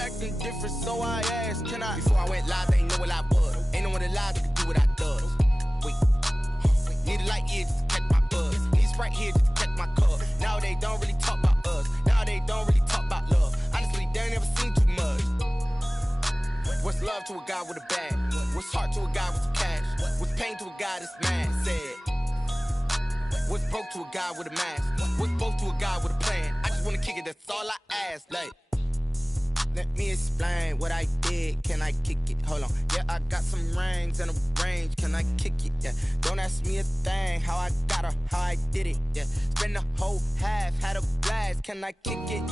acting different, so I asked, can I? Before I went live, they know what I was. Ain't no one alive that could do what I does. Wait, need a light year just to catch my buzz. Need Sprite here just to catch my cup. Now they don't really talk about us. Now they don't really talk about love. Honestly, they ain't never seen too much. What's love to a guy with a bag? What's heart to a guy with some cash? What's pain to a guy that's mad? Said. What's broke to a guy with a mask? What's both to a guy with a plan? I just wanna kick it, that's all I ask. Like, let me explain what I did. Can I kick it? Hold on. Yeah, I got some rings and a range. Can I kick it? Yeah. Don't ask me a thing. How I got her, how I did it. Yeah. Spend the whole half, had a blast. Can I kick it?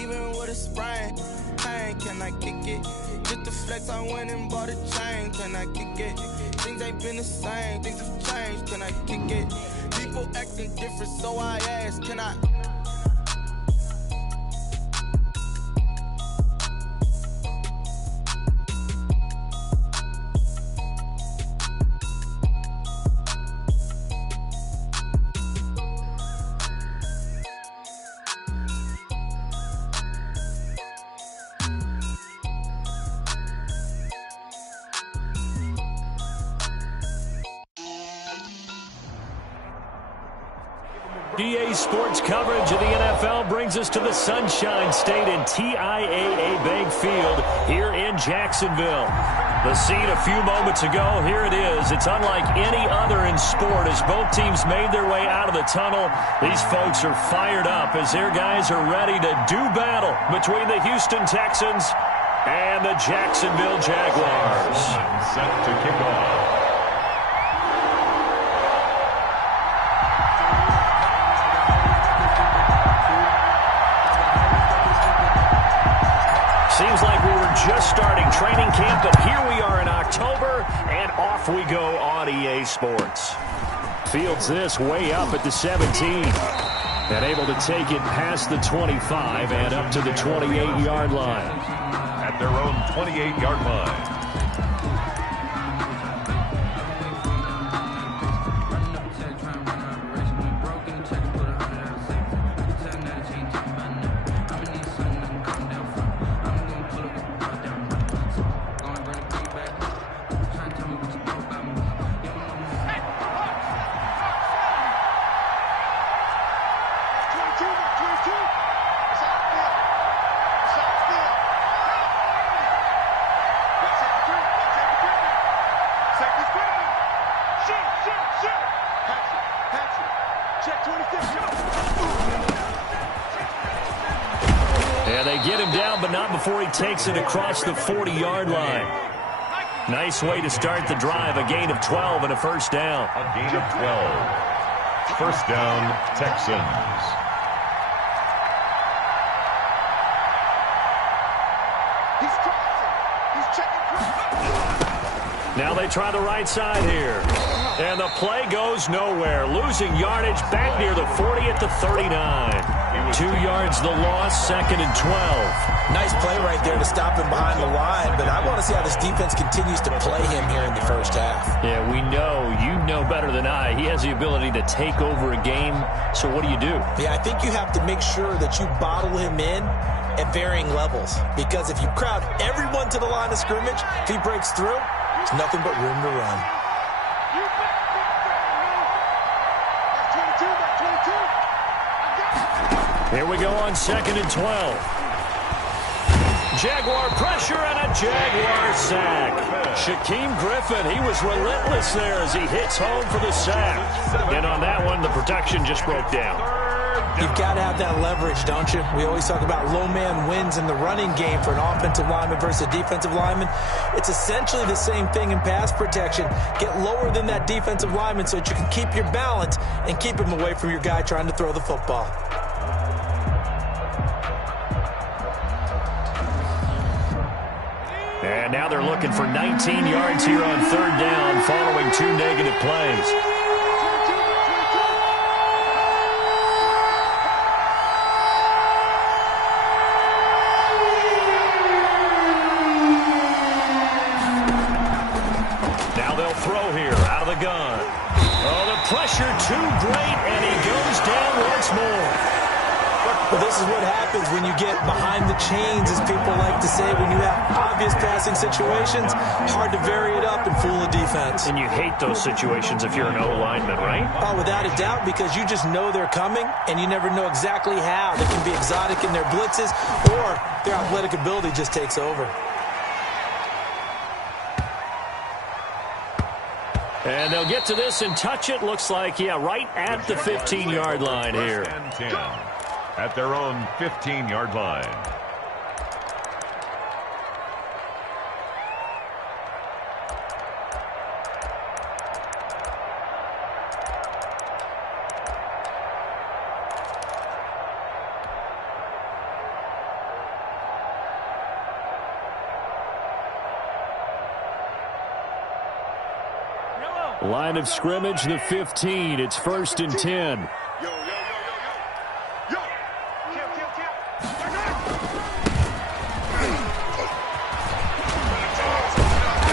Even with a sprain. Pain, can I kick it? Just the flex, I went and bought a chain. Can I kick it? Things ain't been the same. Things have changed. Can I kick it? People acting different, so I asked, can I? EA Sports coverage of the NFL brings us to the Sunshine State and TIAA Bank Field here in Jacksonville. The scene a few moments ago, here it is. It's unlike any other in sport as both teams made their way out of the tunnel. These folks are fired up as their guys are ready to do battle between the Houston Texans and the Jacksonville Jaguars. Set to kick off. Seems like we were just starting training camp, but here we are in October, and off we go on EA Sports. Fields this way up at the 17. And able to take it past the 25 and up to the 28-yard line. At their own 28-yard line. And they get him down, but not before he takes it across the 40-yard line. Nice way to start the drive, a gain of 12 and a first down. A gain of 12. First down, Texans. Now they try the right side here. And the play goes nowhere. Losing yardage back near the 40 at the 39. 2 yards the loss, second and 12. Nice play right there to stop him behind the line, but I want to see how this defense continues to play him here in the first half. Yeah, we know. You know better than I. He has the ability to take over a game, so what do you do? Yeah, I think you have to make sure that you bottle him in at varying levels, because if you crowd everyone to the line of scrimmage, if he breaks through, there's nothing but room to run. Here we go on second and 12. Jaguar pressure and a Jaguar sack. Shaquem Griffin, he was relentless there as he hits home for the sack. And on that one, the protection just broke down. You've got to have that leverage, don't you? We always talk about low man wins in the running game for an offensive lineman versus a defensive lineman. It's essentially the same thing in pass protection. Get lower than that defensive lineman so that you can keep your balance and keep him away from your guy trying to throw the football. And now they're looking for 19 yards here on third down following 2 negative plays. Now they'll throw here out of the gun. Oh, the pressure too great, and he goes down once more. Well, this is what happens when you get behind the chains, as people like to say. When you have obvious passing situations, hard to vary it up and fool a defense. And you hate those situations if you're an O-lineman, right? Oh, without a doubt, because you just know they're coming, and you never know exactly how. They can be exotic in their blitzes, or their athletic ability just takes over. And they'll get to this and touch it. Looks like, yeah, right at the 15-yard line here. First and 10 at their own 15-yard line. Line of scrimmage, the 15. It's 1st and 10.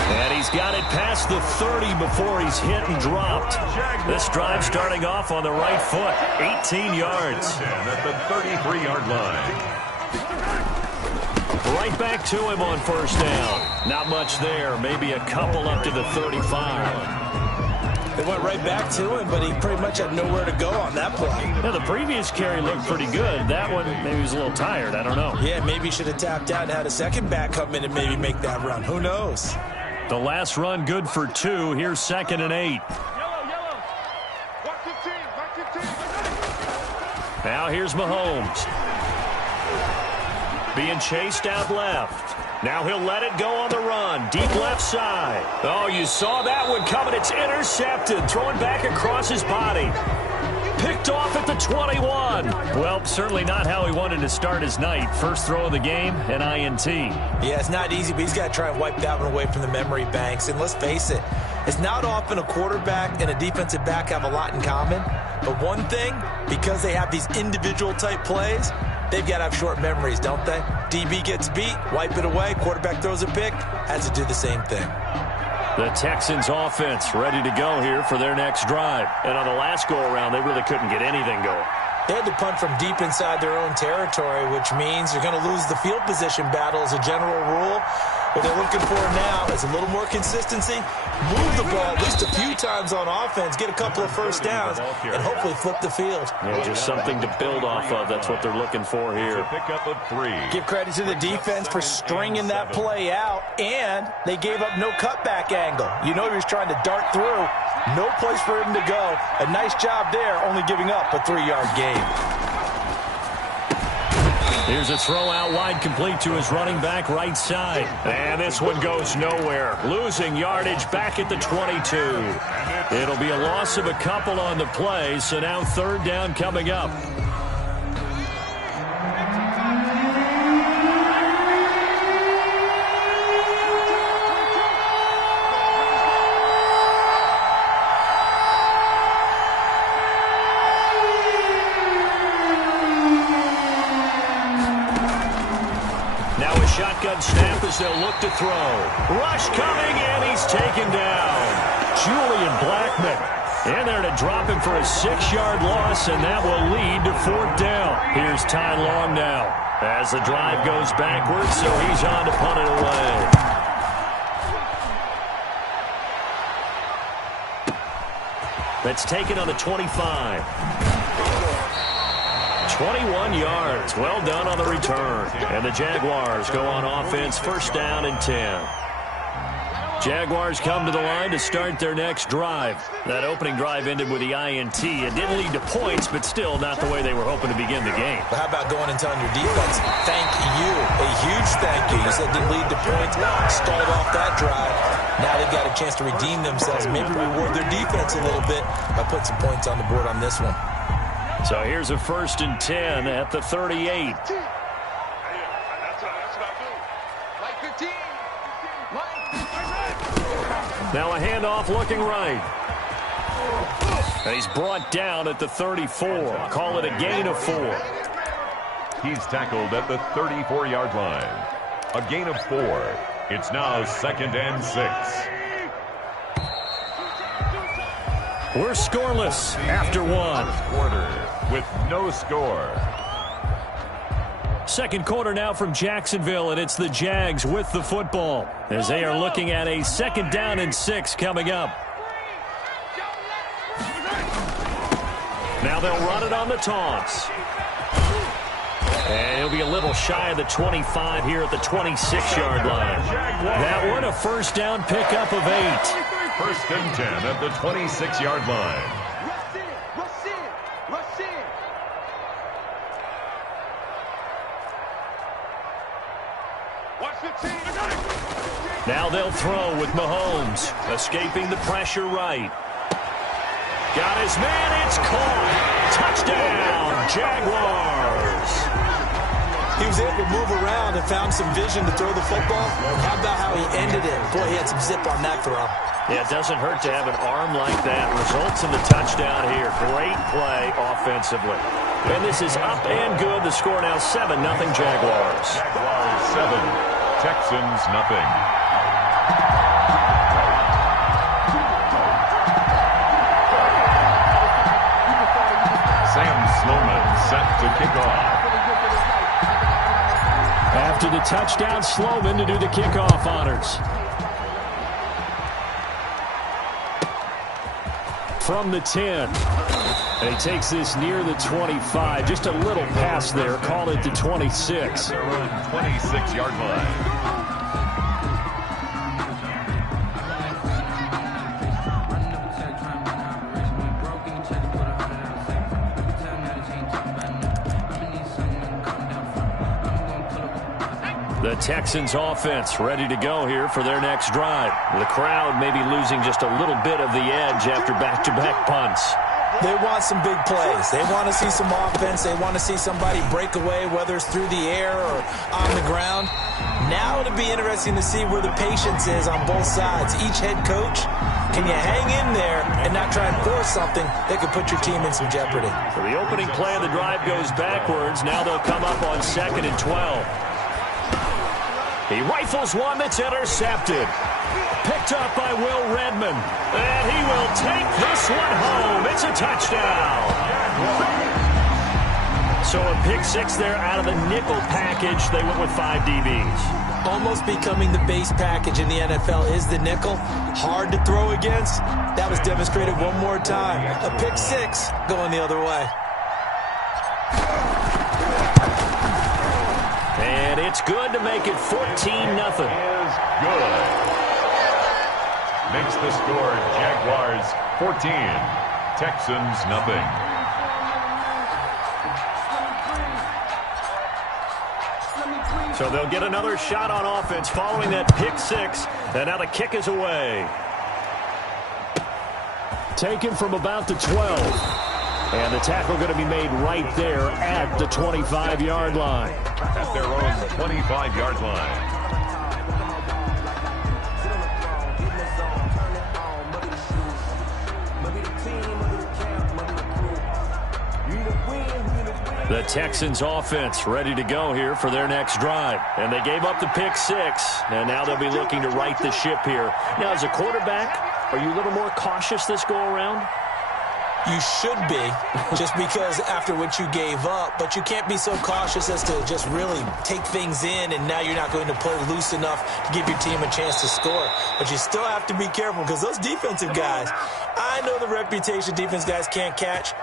And he's got it past the 30 before he's hit and dropped. This drive starting off on the right foot, 18 yards. At the 33-yard line. Right back to him on 1st down. Not much there, maybe a couple up to the 35. They went right back to him, but he pretty much had nowhere to go on that play. Yeah, the previous carry looked pretty good. That one, maybe he was a little tired. I don't know. Yeah, maybe he should have tapped out and had a second back come in and maybe make that run. Who knows? The last run good for 2. Here's 2nd and 8. Now here's Mahomes. Being chased out left. Now he'll let it go on the run. Deep left side. Oh, you saw that one coming. It's intercepted. Throwing back across his body. Picked off at the 21. Well, certainly not how he wanted to start his night. First throw of the game, an INT. Yeah, it's not easy, but he's got to try and wipe that one away from the memory banks. And let's face it, it's not often a quarterback and a defensive back have a lot in common. But one thing, because they have these individual type plays, they've got to have short memories, don't they? DB gets beat, wipe it away, quarterback throws a pick, has to do the same thing. The Texans offense ready to go here for their next drive. And on the last go-around, they really couldn't get anything going. They had to punt from deep inside their own territory, which means they're going to lose the field position battle as a general rule. What they're looking for now is a little more consistency, move the ball at least a few times on offense, get a couple of first downs, and hopefully flip the field. Yeah, just something to build off of. That's what they're looking for here. Pick up of 3. Give credit to the defense for stringing that play out, and they gave up no cutback angle. You know he was trying to dart through. No place for him to go. A nice job there, only giving up a 3-yard gain. Here's a throw out wide, complete to his running back right side. And this one goes nowhere. Losing yardage back at the 22. It'll be a loss of a couple on the play, so now 3rd down coming up. Shotgun snap as they'll look to throw. Rush coming, and he's taken down. Julian Blackmon in there to drop him for a 6-yard loss, and that will lead to 4th down. Here's Ty Long now as the drive goes backwards, so he's on to punt it away. That's taken on the 25. 21 yards. Well done on the return. And the Jaguars go on offense, 1st down and 10. Jaguars come to the line to start their next drive. That opening drive ended with the INT. It didn't lead to points, but still not the way they were hoping to begin the game. But how about going and telling your defense, thank you, a huge thank you. You said didn't lead to points, stalled off that drive. Now they've got a chance to redeem themselves, maybe reward their defense a little bit by putting some points on the board on this one. So here's a 1st and 10 at the 38. Now a handoff looking right. And he's brought down at the 34. Call it a gain of 4. He's tackled at the 34-yard line. A gain of 4. It's now 2nd and 6. We're scoreless after 1. Quarter with no score. Second quarter now from Jacksonville, and it's the Jags with the football as they are looking at a 2nd down and 6 coming up. Now they'll run it on the taunts. And he'll be a little shy of the 25 here at the 26-yard line. That one a first down pickup of 8. 1st and 10 at the 26-yard line. Now they'll throw with Mahomes, escaping the pressure right. Got his man, it's caught. Touchdown, Jaguars. He was able to move around and found some vision to throw the football. How about how he ended it? Boy, he had some zip on that throw. Yeah, it doesn't hurt to have an arm like that. Results in the touchdown here. Great play offensively. And this is up and good. The score now 7-0 Jaguars. Jaguars 7, Texans nothing. Sam Sloman set to kick off. After the touchdown, Sloman to do the kickoff honors. From the 10. And he takes this near the 25. Just a little pass there. Call it the 26. Their own 26-yard line. The Texans offense ready to go here for their next drive. The crowd may be losing just a little bit of the edge after back-to-back punts. They want some big plays. They want to see some offense. They want to see somebody break away, whether it's through the air or on the ground. Now it'll be interesting to see where the patience is on both sides. Each head coach, can you hang in there and not try and force something that could put your team in some jeopardy? So the opening play of the drive goes backwards. Now they'll come up on 2nd and 12. He rifles one that's intercepted. Picked up by Will Redmond. And he will take this one home. It's a touchdown. So a pick 6 there out of the nickel package. They went with 5 DBs. Almost becoming the base package in the NFL is the nickel. Hard to throw against. That was demonstrated one more time. A pick 6 going the other way. And it's good to make it 14-0. Is good. Makes the score Jaguars 14, Texans nothing. So they'll get another shot on offense following that pick 6. And now the kick is away. Taken from about the 12. And the tackle going to be made right there at the 25-yard line. At their own 25-yard line. The Texans offense ready to go here for their next drive. And they gave up the pick 6. And now they'll be looking to right the ship here. Now, as a quarterback, are you a little more cautious this go-around? You should be, just because after what you gave up. But you can't be so cautious as to just really take things in, and now you're not going to play loose enough to give your team a chance to score. But you still have to be careful, because those defensive guys, I know the reputation defense guys can't catch.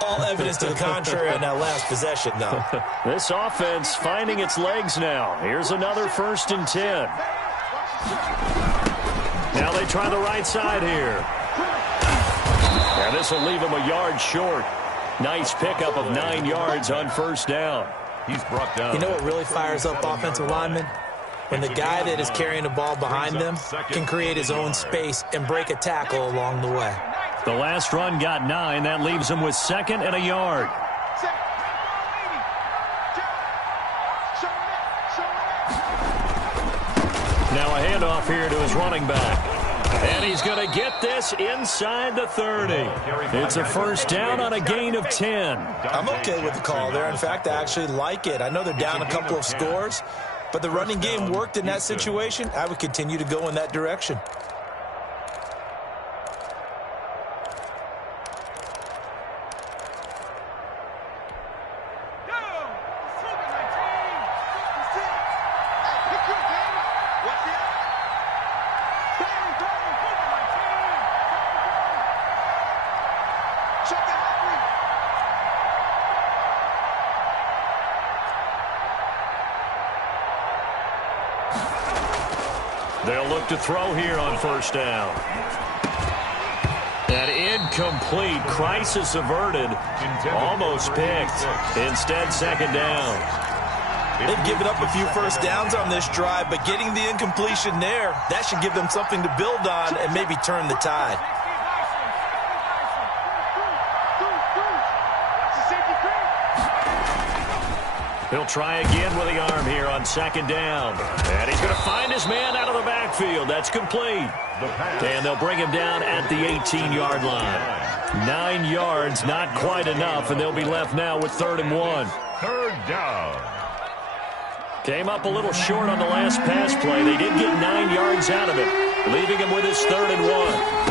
All evidence to the contrary on that last possession, though. This offense finding its legs now. Here's another 1st and 10. Now they try the right side here. And this will leave him a yard short. Nice pickup of 9 yards on 1st down. He's brought down. You know what really fires up offensive linemen? When the guy that is carrying the ball behind them can create his own space and break a tackle along the way. The last run got 9. That leaves him with 2nd and a yard. Now a handoff here to his running back. And he's going to get this inside the 30. It's a 1st down on a gain of 10. I'm okay with the call there. In fact, I actually like it. I know they're down a couple of scores, but the running game worked in that situation. I would continue to go in that direction. They'll look to throw here on first down. An incomplete, crisis averted, almost picked. Instead, second down. They've given up a few first downs on this drive, but getting the incompletion there, that should give them something to build on and maybe turn the tide. He'll try again with the arm here on second down. And he's going to find his man out of the backfield. That's complete. And they'll bring him down at the 18-yard line. 9 yards, not quite enough, and they'll be left now with 3rd and 1. Third down. Came up a little short on the last pass play. They did get 9 yards out of it, leaving him with his 3rd and 1.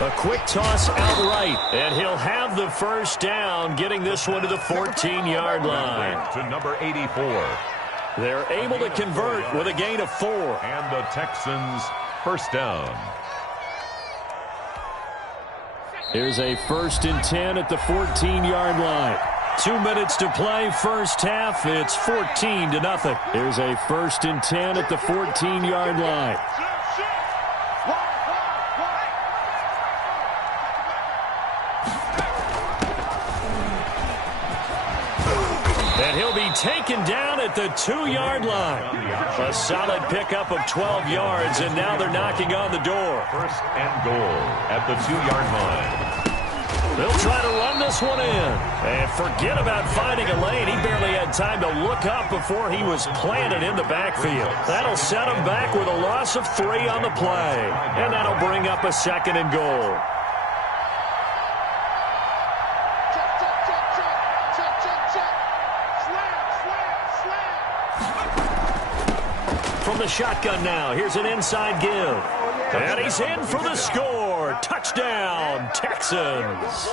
A quick toss out right, and he'll have the first down, getting this one to the 14-yard line. To number 84. They're able to convert with a gain of 4. And the Texans first down. Here's a 1st and 10 at the 14-yard line. 2 minutes to play, first half. It's 14-0. Here's a 1st and 10 at the 14-yard line. And he'll be taken down at the 2-yard line. A solid pickup of 12 yards, and now they're knocking on the door. 1st and goal at the 2-yard line. They'll try to run this one in. And forget about finding a lane. He barely had time to look up before he was planted in the backfield. That'll set him back with a loss of 3 on the play. And that'll bring up a 2nd and goal. From the shotgun now, here's an inside give. And he's in for the score. Touchdown, Texans.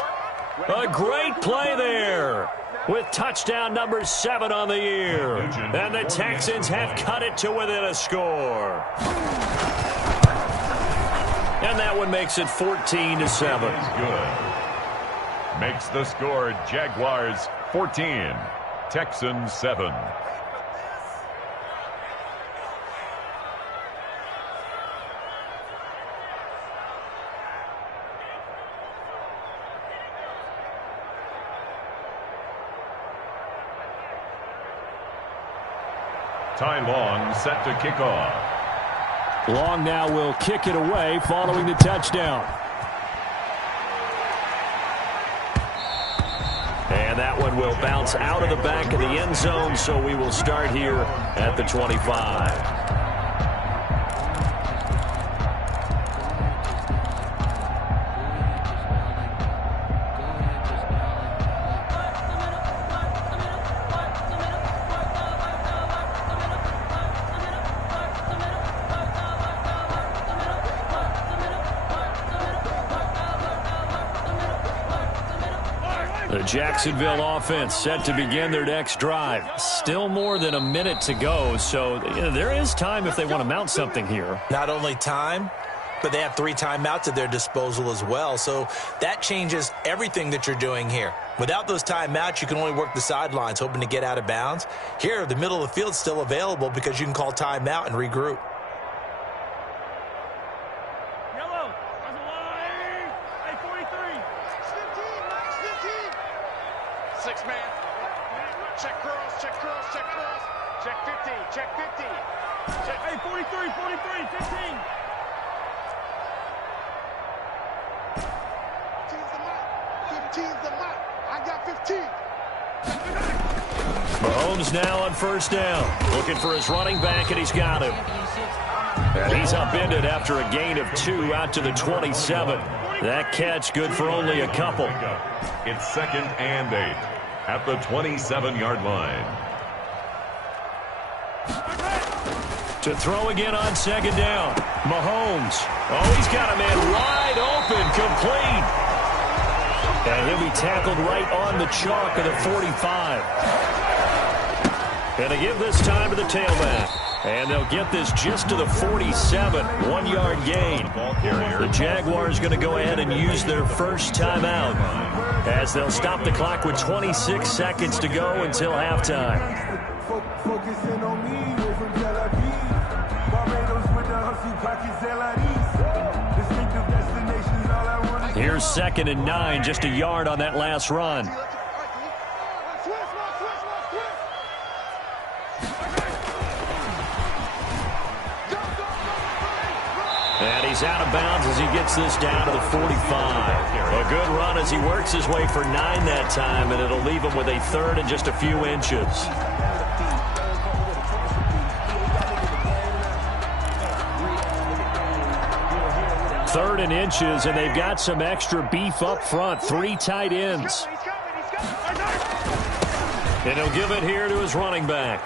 A great play there with touchdown number 7 on the year. And the Texans have cut it to within a score. And that one makes it 14-7. Good. Makes the score Jaguars 14, Texans 7. Ty Long set to kick off. Long now will kick it away following the touchdown. And that one will bounce out of the back of the end zone, so we will start here at the 25. The Jacksonville offense set to begin their next drive. Still more than a minute to go, so there is time if they want to mount something here. Not only time, but they have 3 timeouts at their disposal as well, so that changes everything that you're doing here. Without those timeouts, you can only work the sidelines, hoping to get out of bounds. Here, the middle of the field's still available because you can call timeout and regroup. Mahomes now on first down. Looking for his running back, and he's got him. And he's upended after a gain of 2 out to the 27. That catch good for only a couple. It's 2nd and 8 at the 27-yard line. To throw again on second down. Mahomes. Oh, he's got a man wide open, complete. And he'll be tackled right on the chalk of the 45. And they give this time to the tailback. And they'll get this just to the 47, 1-yard gain. The Jaguars going to go ahead and use their first timeout as they'll stop the clock with 26 seconds to go until halftime. Focusing on me, from Tel Aviv. Here's 2nd and 9, just a yard on that last run. And he's out of bounds as he gets this down to the 45. A good run as he works his way for 9 that time, and it'll leave him with a 3rd and just a few inches. 3rd and inches, and they've got some extra beef up front. 3 tight ends. And he'll give it here to his running back.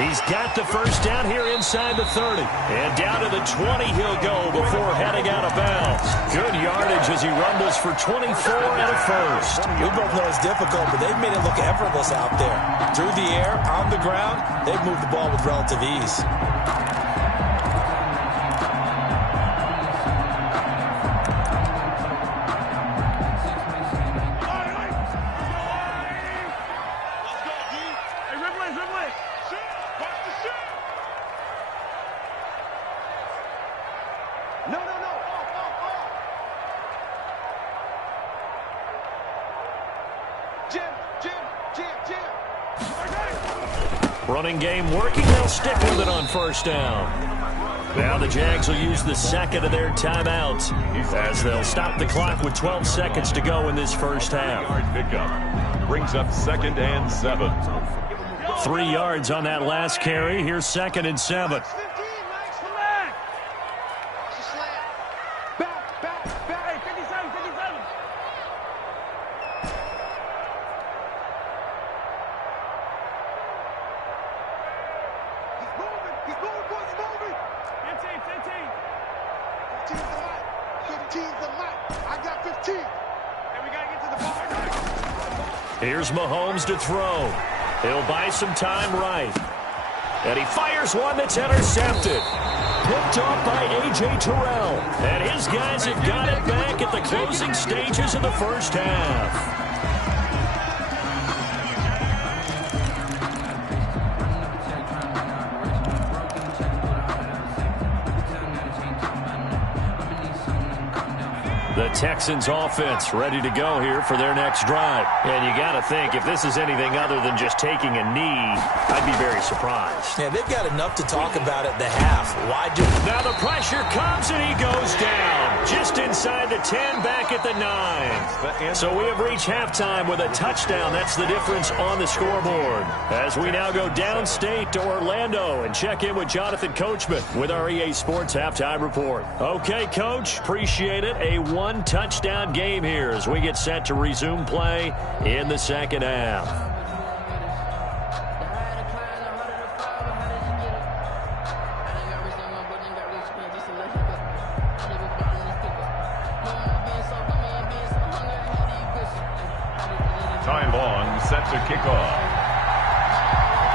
He's got the first down here inside the 30. And down to the 20 he'll go before heading out of bounds. Good yardage as he rumbles for 24 and a first. We both know it's difficult, but they've made it look effortless out there. Through the air, on the ground, they've moved the ball with relative ease. Running game working. They'll stick with it on first down. Now the Jags will use the 2nd of their timeouts as they'll stop the clock with 12 seconds to go in this first half. Pickup brings up 2nd and 7. 3 yards on that last carry. Here's 2nd and 7. Here's Mahomes to throw. He'll buy some time right. And he fires one that's intercepted. Picked off by A.J. Terrell. And his guys have got it back at the closing stages of the first half. The Texans offense ready to go here for their next drive. And you got to think, if this is anything other than just taking a knee, I'd be very surprised. Yeah, they've got enough to talk about at the half. Why do... Now the pressure comes and he goes down. Just inside the 10, back at the 9. So we have reached halftime with a touchdown. That's the difference on the scoreboard. As we now go downstate to Orlando and check in with Jonathan Coachman with our EA Sports Halftime Report. Okay, Coach, appreciate it. A one-touchdown game here as we get set to resume play in the second half. Time bomb set to kick off.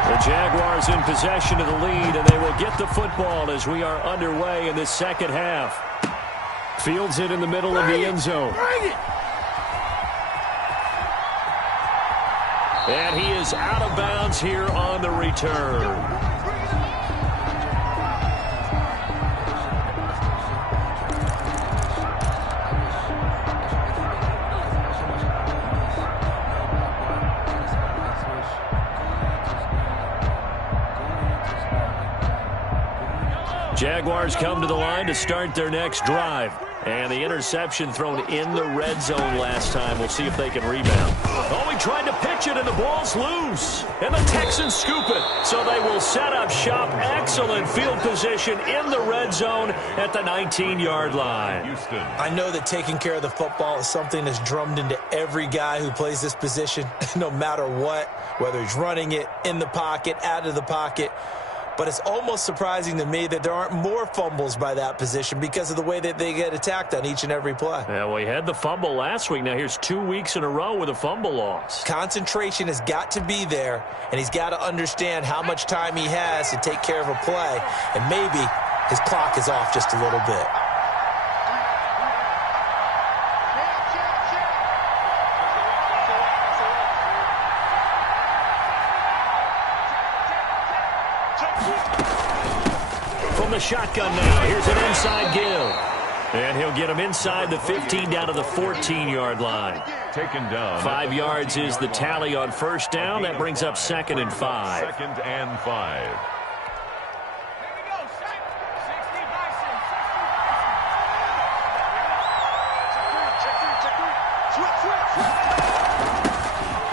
The Jaguars in possession of the lead, and they will get the football as we are underway in this second half. Fields it in the middle of the end zone. And he is out of bounds here on the return. Jaguars come to the line to start their next drive. And the interception thrown in the red zone last time. We'll see if they can rebound. Oh, he tried to pitch it, and the ball's loose. And the Texans scoop it. So they will set up shop. Excellent field position in the red zone at the 19-yard line. Houston. I know that taking care of the football is something that's drummed into every guy who plays this position, no matter what, whether he's running it, in the pocket, out of the pocket. But it's almost surprising to me that there aren't more fumbles by that position because of the way that they get attacked on each and every play. Yeah, well, he had the fumble last week. Now here's 2 weeks in a row with a fumble loss. Concentration has got to be there, and he's got to understand how much time he has to take care of a play. And maybe his clock is off just a little bit. From the shotgun now, here's an inside give. And he'll get him inside the 15 down to the 14-yard line. Taken down. 5 yards is the tally on first down. That brings up 2nd and 5. 2nd and 5.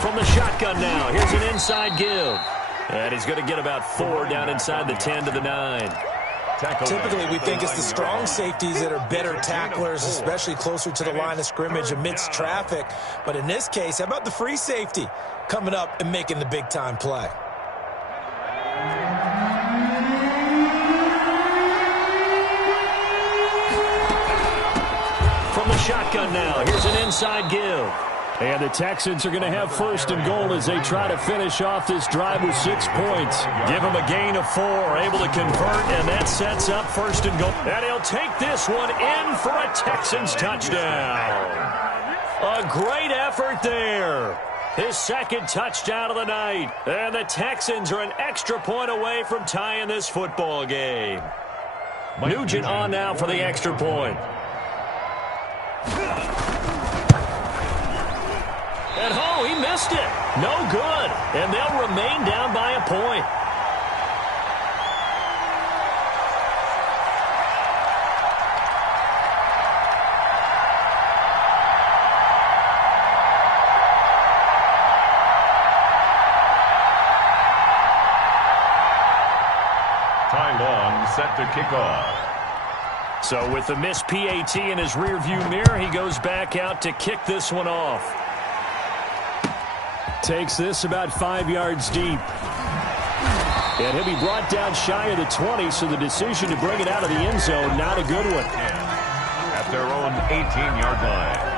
From the shotgun now, here's an inside give. And he's going to get about 4 down inside the 10 to the 9. Typically, we think it's the strong safeties that are better tacklers, especially closer to the line of scrimmage amidst traffic. But in this case, how about the free safety coming up and making the big-time play? From the shotgun now, here's an inside give. And the Texans are going to have 1st and goal as they try to finish off this drive with 6 points. Give them a gain of 4, able to convert, and that sets up 1st and goal. And he'll take this one in for a Texans touchdown. A great effort there. His 2nd touchdown of the night. And the Texans are an extra point away from tying this football game. Nugent on now for the extra point. And oh, he missed it. No good. And they'll remain down by a point. Ty Long set to kick off. So with the missed PAT in his rearview mirror, he goes back out to kick this one off. Takes this about 5 yards deep. And he'll be brought down shy of the 20, so the decision to bring it out of the end zone, not a good one. At their own 18-yard line.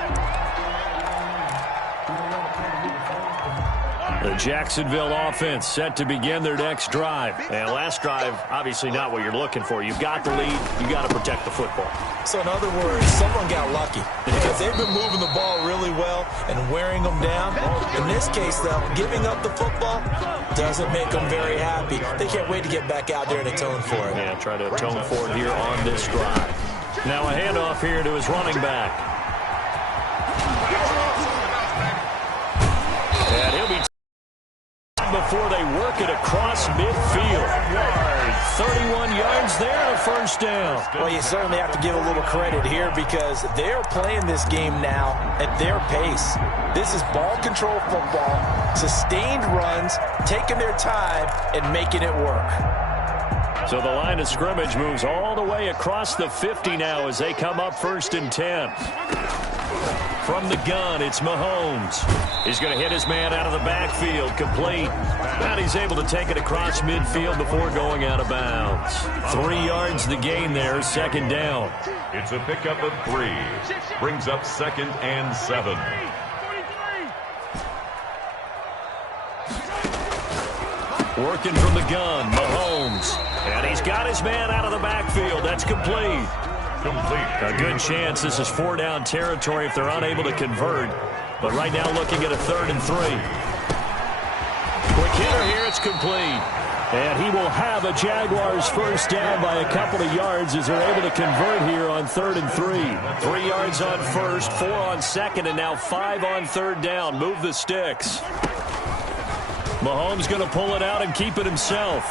The Jacksonville offense set to begin their next drive. And last drive, obviously not what you're looking for. You've got the lead. You've got to protect the football. So in other words, someone got lucky because they've been moving the ball really well and wearing them down. In this case, though, giving up the football doesn't make them very happy. They can't wait to get back out there and atone for it. Yeah, try to atone for it here on this drive. Now a handoff here to his running back. And he'll be before they work it across midfield. 31 yards there and a 1st down. Well, you certainly have to give a little credit here because they're playing this game now at their pace. This is ball control football, sustained runs, taking their time and making it work. So the line of scrimmage moves all the way across the 50 now as they come up 1st and 10. From the gun, it's Mahomes. He's going to hit his man out of the backfield, complete. And he's able to take it across midfield before going out of bounds. 3 yards the gain there, 2nd down. It's a pickup of 3. Brings up 2nd and 7. Working from the gun, Mahomes. And he's got his man out of the backfield. That's complete. A good chance this is 4-down territory if they're unable to convert. But right now looking at a 3rd and 3. Quick hitter here, it's complete. And he will have a Jaguars 1st down by a couple of yards as they're able to convert here on 3rd and 3. 3 yards on 1st, 4 on 2nd, and now 5 on 3rd down. Move the sticks. Mahomes going to pull it out and keep it himself.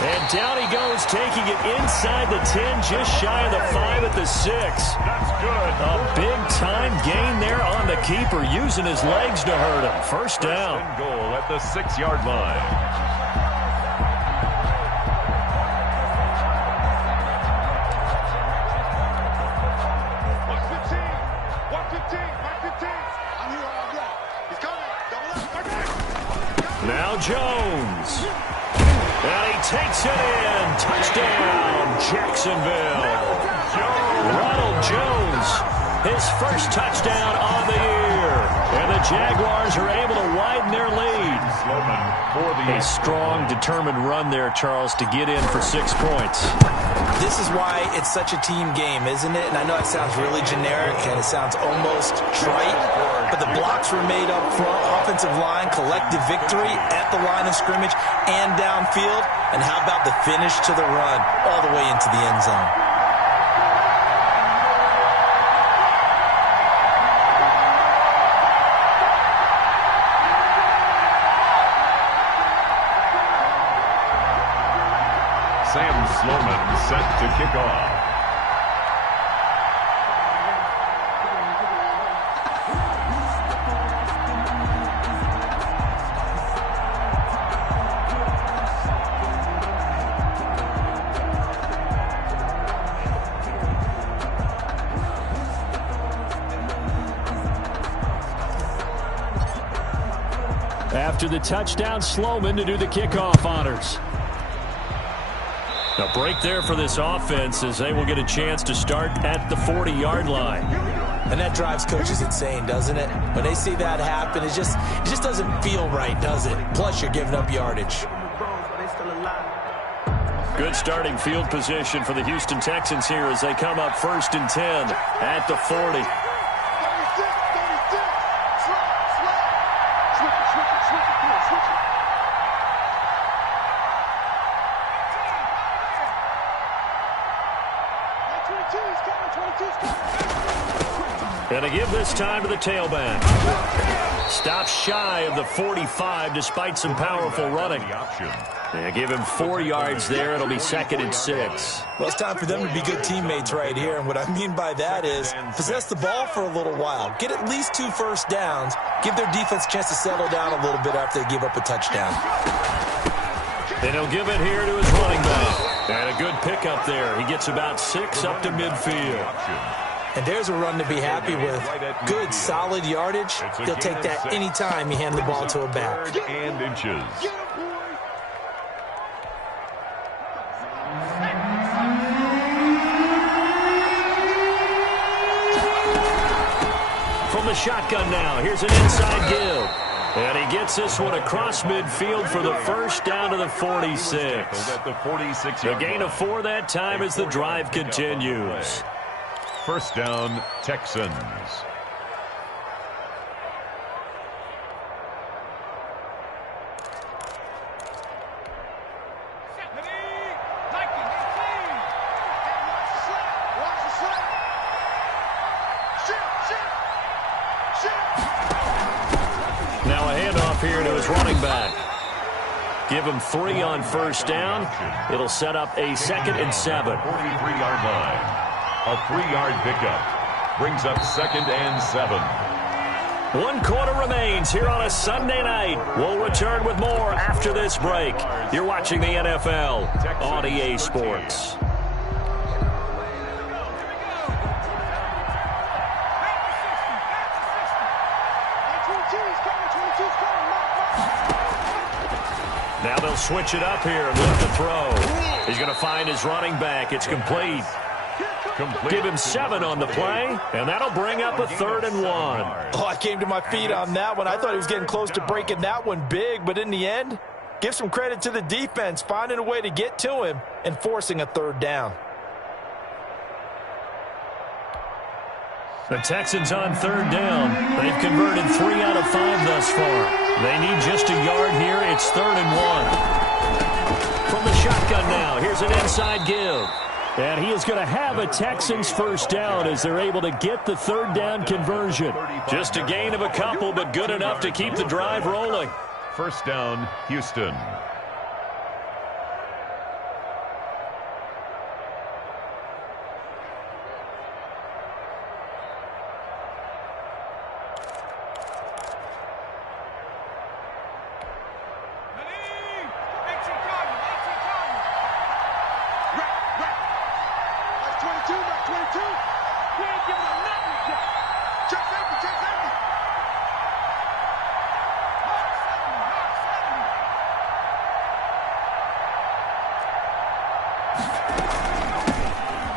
And down he goes, taking it inside the 10, just shy of the 5 at the 6. That's good. A big-time gain there on the keeper, using his legs to hurt him. 1st down. And goal at the 6-yard line. Now Jones. And he takes it in. Touchdown, Jacksonville. Ronald Jones, his 1st touchdown on the year. And the Jaguars are able to widen their lead. A strong, determined run there, Charles, to get in for 6 points. This is why it's such a team game, isn't it? And I know it sounds really generic and it sounds almost trite. but the blocks were made up front. Offensive line, collective victory at the line of scrimmage and downfield. And how about the finish to the run all the way into the end zone? Sam Sloman set to kick off. After the touchdown, Sloman to do the kickoff honors. A break there for this offense as they will get a chance to start at the 40-yard line. And that drives coaches insane, doesn't it? When they see that happen, it just doesn't feel right, does it? Plus, you're giving up yardage. Good starting field position for the Houston Texans here as they come up 1st and 10 at the 40. And a give this time to the tailback. Stops shy of the 45 despite some powerful running. They give him 4 yards there. It'll be 2nd and 6. Well, it's time for them to be good teammates right here. And what I mean by that is possess the ball for a little while. Get at least 2 first downs. Give their defense a chance to settle down a little bit after they give up a touchdown. And he'll give it here to his running back. And a good pickup there. He gets about 6 up to midfield. And there's a run to be happy with. Good, solid yardage. He'll take that anytime you hand the ball to a back. And inches. From the shotgun now, here's an inside give. And he gets this one across midfield for the first down to the 46. The gain of 4 that time as the drive continues. First down, Texans. Now a handoff here to his running back. Give him 3 on first down. It'll set up a 2nd and 7. 43-yard line. A 3-yard pickup brings up 2nd and 7. 1 quarter remains here on a Sunday night. We'll return with more after this break. You're watching the NFL on EA Sports. Now they'll switch it up here with the throw. He's going to find his running back. It's complete. Give him 7 on the play, and that'll bring up a 3rd and 1. Oh, I came to my feet on that one. I thought he was getting close to breaking that one big, but in the end, give some credit to the defense, finding a way to get to him and forcing a 3rd down. The Texans on 3rd down. They've converted 3 out of 5 thus far. They need just a yard here. It's 3rd and 1. From the shotgun now, here's an inside give. And he is going to have a Texans first down as they're able to get the 3rd down conversion. Just a gain of a couple, but good enough to keep the drive rolling. First down, Houston.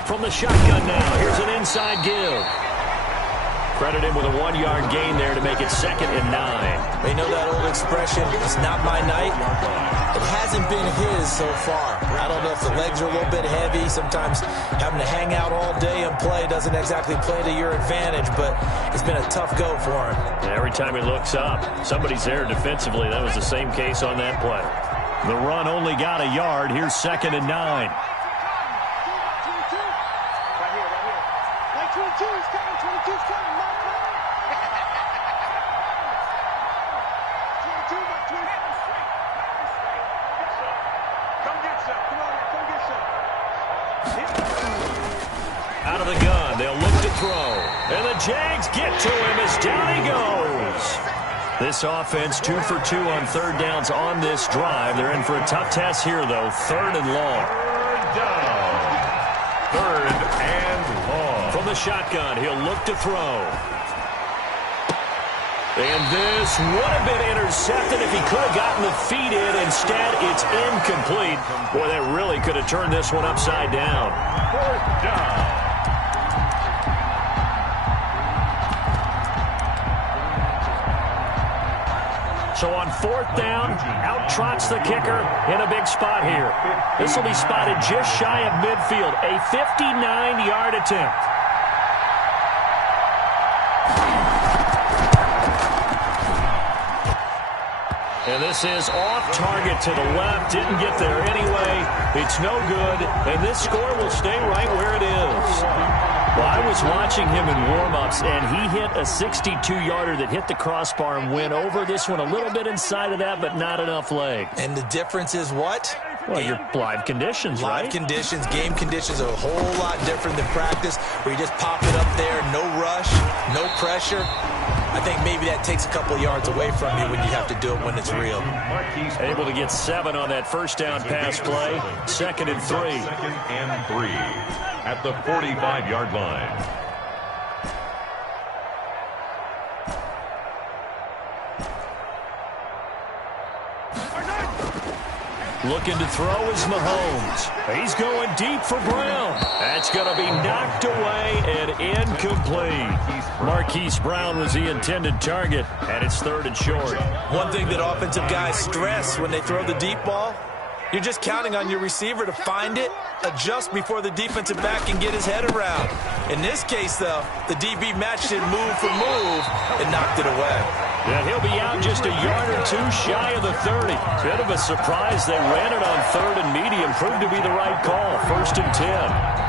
From the shotgun now, here's an inside give. Credit him with a 1-yard gain there to make it 2nd and 9. You know that old expression, it's not my night? It hasn't been his so far. I don't know if the legs are a little bit heavy. Sometimes having to hang out all day and play doesn't exactly play to your advantage, but it's been a tough go for him. Every time he looks up, somebody's there defensively. That was the same case on that play. The run only got a yard. Here's 2nd and 9. Out of the gun, they'll look to throw. And the Jags get to him as down he goes. This offense 2 for 2 on 3rd downs on this drive. They're in for a tough test here, though. 3rd and long. 3rd down. 3rd and long. From the shotgun, he'll look to throw. And this would have been intercepted if he could have gotten the feet in. Instead, it's incomplete. Boy, that really could have turned this one upside down. 4th down. So on 4th down, out trots the kicker in a big spot here. This will be spotted just shy of midfield. A 59-yard attempt. And this is off target to the left. Didn't get there anyway. It's no good. And this score will stay right where it is. Well, I was watching him in warm-ups, and he hit a 62-yarder that hit the crossbar and went over. This one a little bit inside of that, but not enough leg. And the difference is what? Well, your live conditions, right? Live conditions, game conditions are a whole lot different than practice, where you just pop it up there, no rush, no pressure. I think maybe that takes a couple yards away from you when you have to do it when it's real. Able to get 7 on that 1st down pass play. 2nd and 3. 2nd and 3 at the 45-yard line. Looking to throw is Mahomes. He's going deep for Brown. That's going to be knocked away and incomplete. Marquise Brown was the intended target, and it's 3rd and short. One thing that offensive guys stress when they throw the deep ball, you're just counting on your receiver to find it, adjust before the defensive back can get his head around. In this case, though, the DB matched it move for move and knocked it away. Yeah, he'll be out just a yard or 2 shy of the 30. Bit of a surprise they ran it on 3rd and medium. Proved to be the right call. 1st and 10.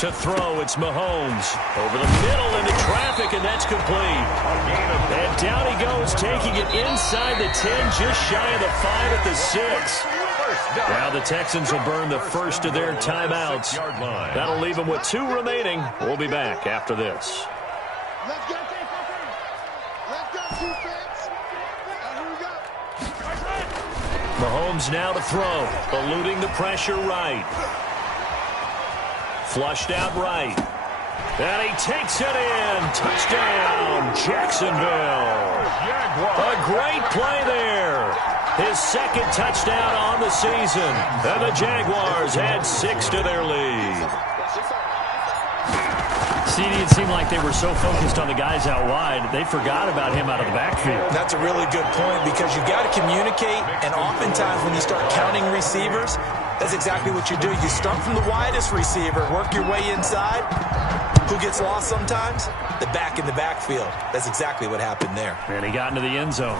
To throw, it's Mahomes. Over the middle into traffic, and that's complete. And down he goes, taking it inside the 10, just shy of the 5 at the 6. Now the Texans will burn the first of their timeouts. That'll leave them with 2 remaining. We'll be back after this. Let's go, defense. Here we go. Mahomes now to throw, eluding the pressure right. Flushed out right. And he takes it in. Touchdown, Jacksonville. A great play there. His 2nd touchdown on the season. And the Jaguars add 6 to their lead. CD, it seemed like they were so focused on the guys out wide, they forgot about him out of the backfield. That's a really good point, because you got to communicate, and oftentimes when you start counting receivers, that's exactly what you do. You start from the widest receiver, work your way inside. Who gets lost sometimes? The back in the backfield. That's exactly what happened there. And he got into the end zone.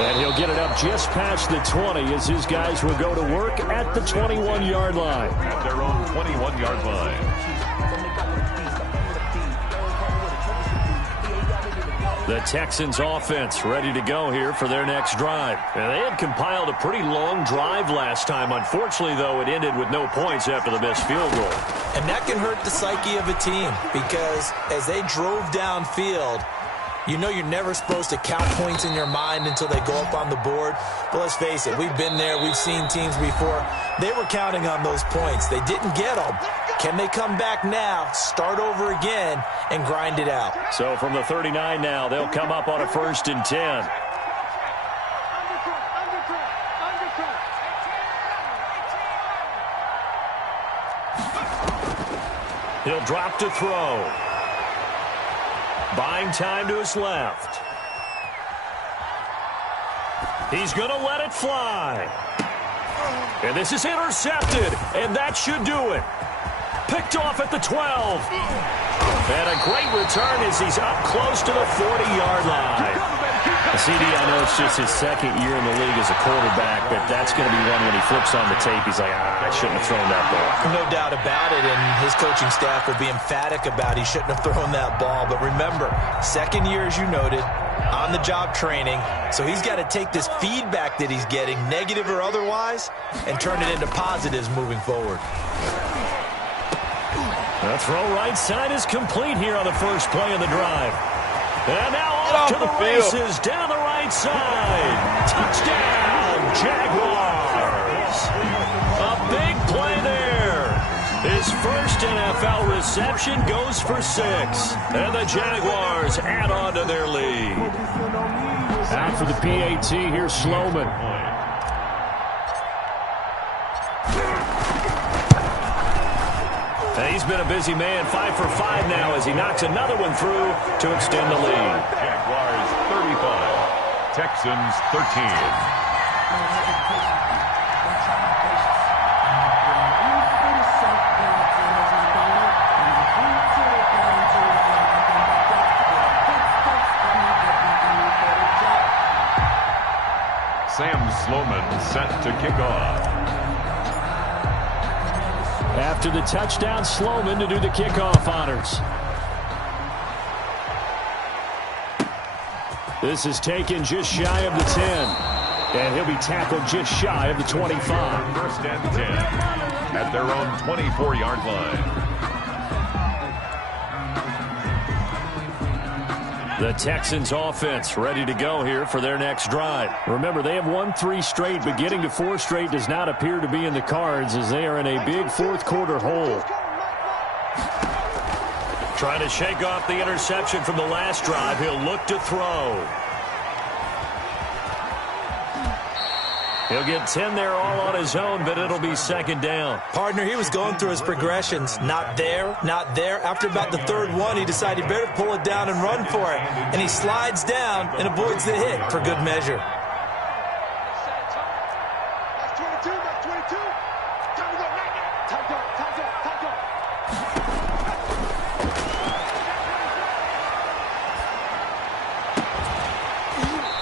And he'll get it up just past the 20 as his guys will go to work at the 21-yard line. At their own 21-yard line. The Texans offense ready to go here for their next drive. And they had compiled a pretty long drive last time. Unfortunately, though, it ended with no points after the missed field goal. And that can hurt the psyche of a team, because as they drove downfield, You know you're never supposed to count points in your mind until they go up on the board. But let's face it, we've been there. We've seen teams before. They were counting on those points. They didn't get them. Can they come back now, start over again, and grind it out? So from the 39 now, they'll come up on a 1st and 10. He'll drop to throw. Buying time to his left. He's going to let it fly. And this is intercepted, and that should do it. Picked off at the 12. And a great return as he's up close to the 40-yard line. CD, I know it's just his second year in the league as a quarterback, but that's going to be one when he flips on the tape. He's like, I shouldn't have thrown that ball. No doubt about it, and his coaching staff will be emphatic about he shouldn't have thrown that ball. But remember, second year, as you noted, on-the-job training, so he's got to take this feedback that he's getting, negative or otherwise, and turn it into positives moving forward. The throw right side is complete here on the first play of the drive. And now off to the races, down the right side. Touchdown, Jaguars. A big play there. His first NFL reception goes for 6. And the Jaguars add on to their lead. Out for the PAT, here's Sloman. He's been a busy man, 5 for 5 now as he knocks another one through to extend the lead. Jaguars 35, Texans 13. Sam Sloman set to kick off. After the touchdown, Sloman to do the kickoff honors. This is taken just shy of the 10. And he'll be tackled just shy of the 25. 1st and 10 at their own 24-yard line. The Texans offense ready to go here for their next drive. Remember, they have won 3 straight, but getting to 4 straight does not appear to be in the cards as they are in a big fourth-quarter hole. Trying to shake off the interception from the last drive. He'll look to throw. He'll get 10 there all on his own, but it'll be 2nd down. Partner, he was going through his progressions. Not there, not there. After about the 3rd one, he decided he better pull it down and run for it. And he slides down and avoids the hit for good measure. That's 22, that's 22. Time to go right now. Time to go, time to go, time to go.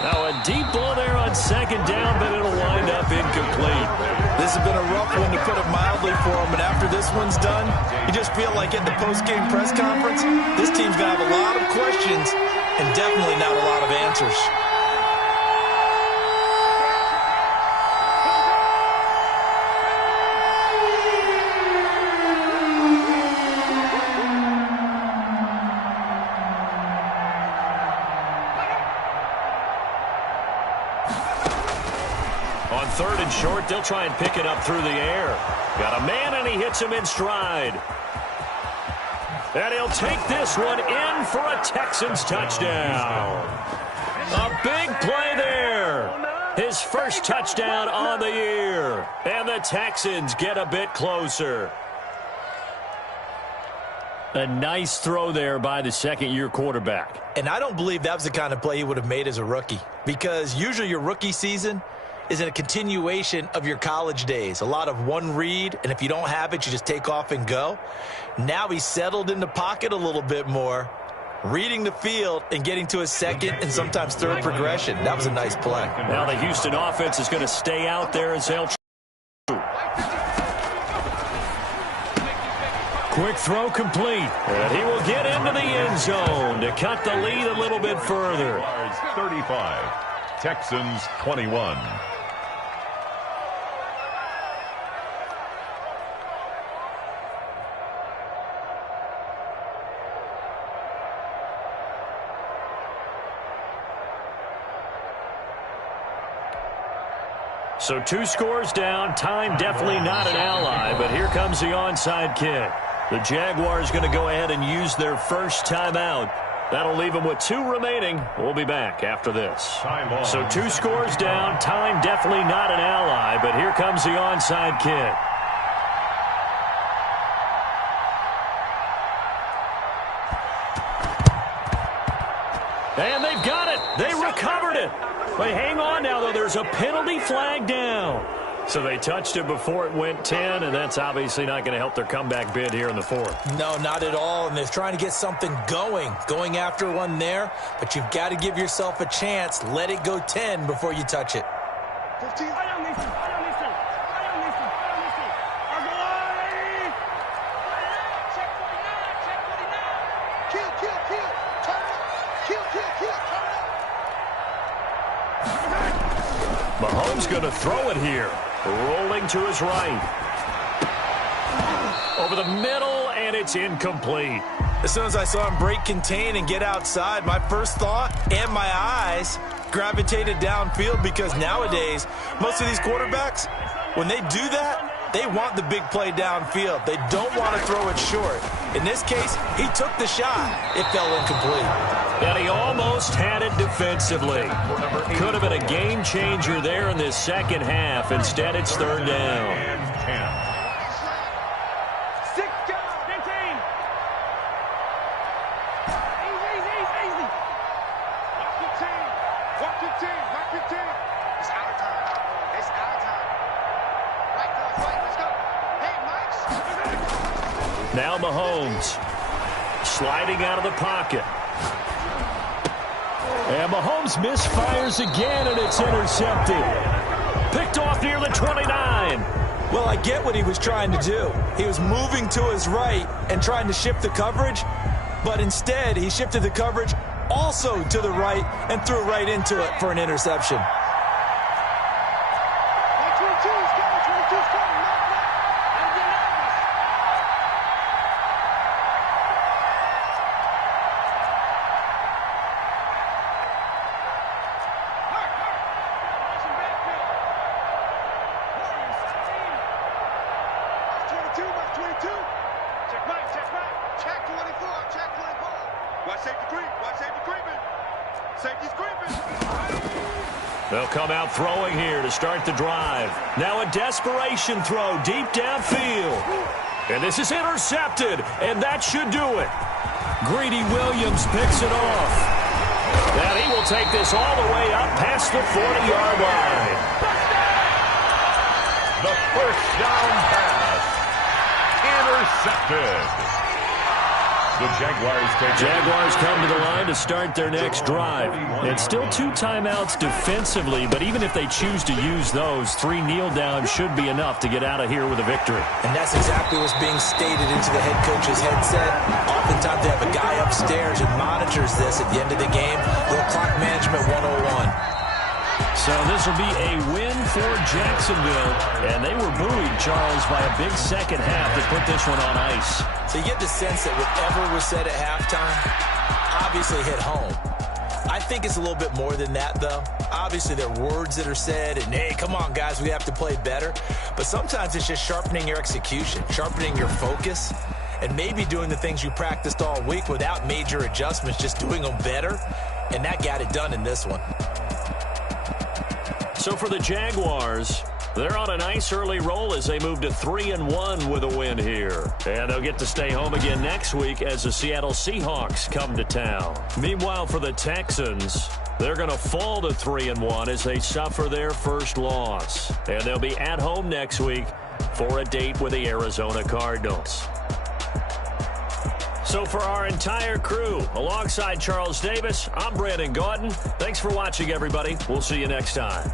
Now a deep ball there on 2nd down, but it'll wind up incomplete. This has been a rough one, to put it mildly, for him. And after this one's done, you just feel like in the post-game press conference, this team's going to have a lot of questions and definitely not a lot of answers. On 3rd and short, they'll try and pick it up through the air. Got a man, and he hits him in stride. And he'll take this one in for a Texans touchdown. A big play there. His first touchdown on the year. And the Texans get a bit closer. A nice throw there by the 2nd-year quarterback. And I don't believe that was the kind of play he would have made as a rookie, because usually your rookie season is a continuation of your college days. A lot of one read, and if you don't have it, you just take off and go. Now he's settled in the pocket a little bit more, reading the field and getting to his 2nd and sometimes 3rd progression. That was a nice play. Now the Houston offense is going to stay out there as they'll quick throw complete. And he will get into the end zone to cut the lead a little bit further. 35, Texans 21. So 2 scores down. Time definitely not an ally, but here comes the onside kick. The Jaguars going to go ahead and use their first timeout. That'll leave them with 2 remaining. We'll be back after this. So 2 scores down. Time definitely not an ally, but here comes the onside kick. And they've got it. They recovered it. But hang on now, though. There's a penalty flag down. So they touched it before it went 10, and that's obviously not going to help their comeback bid here in the 4th. No, not at all, and they're trying to get something going after one there, but you've got to give yourself a chance. Let it go 10 before you touch it. 15. Mahomes going to throw it here. Rolling to his right. Over the middle, and it's incomplete. As soon as I saw him break contain and get outside, my first thought and my eyes gravitated downfield, because nowadays, most of these quarterbacks, when they do that, they want the big play downfield. They don't want to throw it short. In this case, he took the shot. It fell incomplete. And he almost had it defensively. Could have been a game changer there in this second half. Instead, it's 3rd down. 6 down. 15. Easy. Walk 15. It's out of time. Right, let's go. Hey, Mike. Now Mahomes sliding out of the pocket. And Mahomes misfires again, and it's intercepted. Picked off near the 29. Well, I get what he was trying to do. He was moving to his right and trying to shift the coverage, but instead he shifted the coverage also to the right and threw right into it for an interception. 22's coming. They'll come out throwing here to start the drive. Now a desperation throw deep downfield. And this is intercepted, and that should do it. Greedy Williams picks it off. And he will take this all the way up past the 40-yard line. The first down pass. Intercepted. The Jaguars come to the line to start their next drive. It's still 2 timeouts defensively, but even if they choose to use those, 3 kneel downs should be enough to get out of here with a victory. And that's exactly what's being stated into the head coach's headset. Oftentimes they have a guy upstairs who monitors this at the end of the game. Little clock management 101. So this will be a win for Jacksonville, and they were buoyed, Charles, by a big second half that put this one on ice. So you get the sense that whatever was said at halftime obviously hit home. I think it's a little bit more than that, though. Obviously, there are words that are said, and, hey, come on, guys, we have to play better. But sometimes it's just sharpening your execution, sharpening your focus, and maybe doing the things you practiced all week without major adjustments, just doing them better. And that got it done in this one. So for the Jaguars, they're on a nice early roll as they move to 3-1 with a win here. And they'll get to stay home again next week as the Seattle Seahawks come to town. Meanwhile, for the Texans, they're going to fall to 3-1 as they suffer their first loss. And they'll be at home next week for a date with the Arizona Cardinals. So for our entire crew, alongside Charles Davis, I'm Brandon Gaudin. Thanks for watching, everybody. We'll see you next time.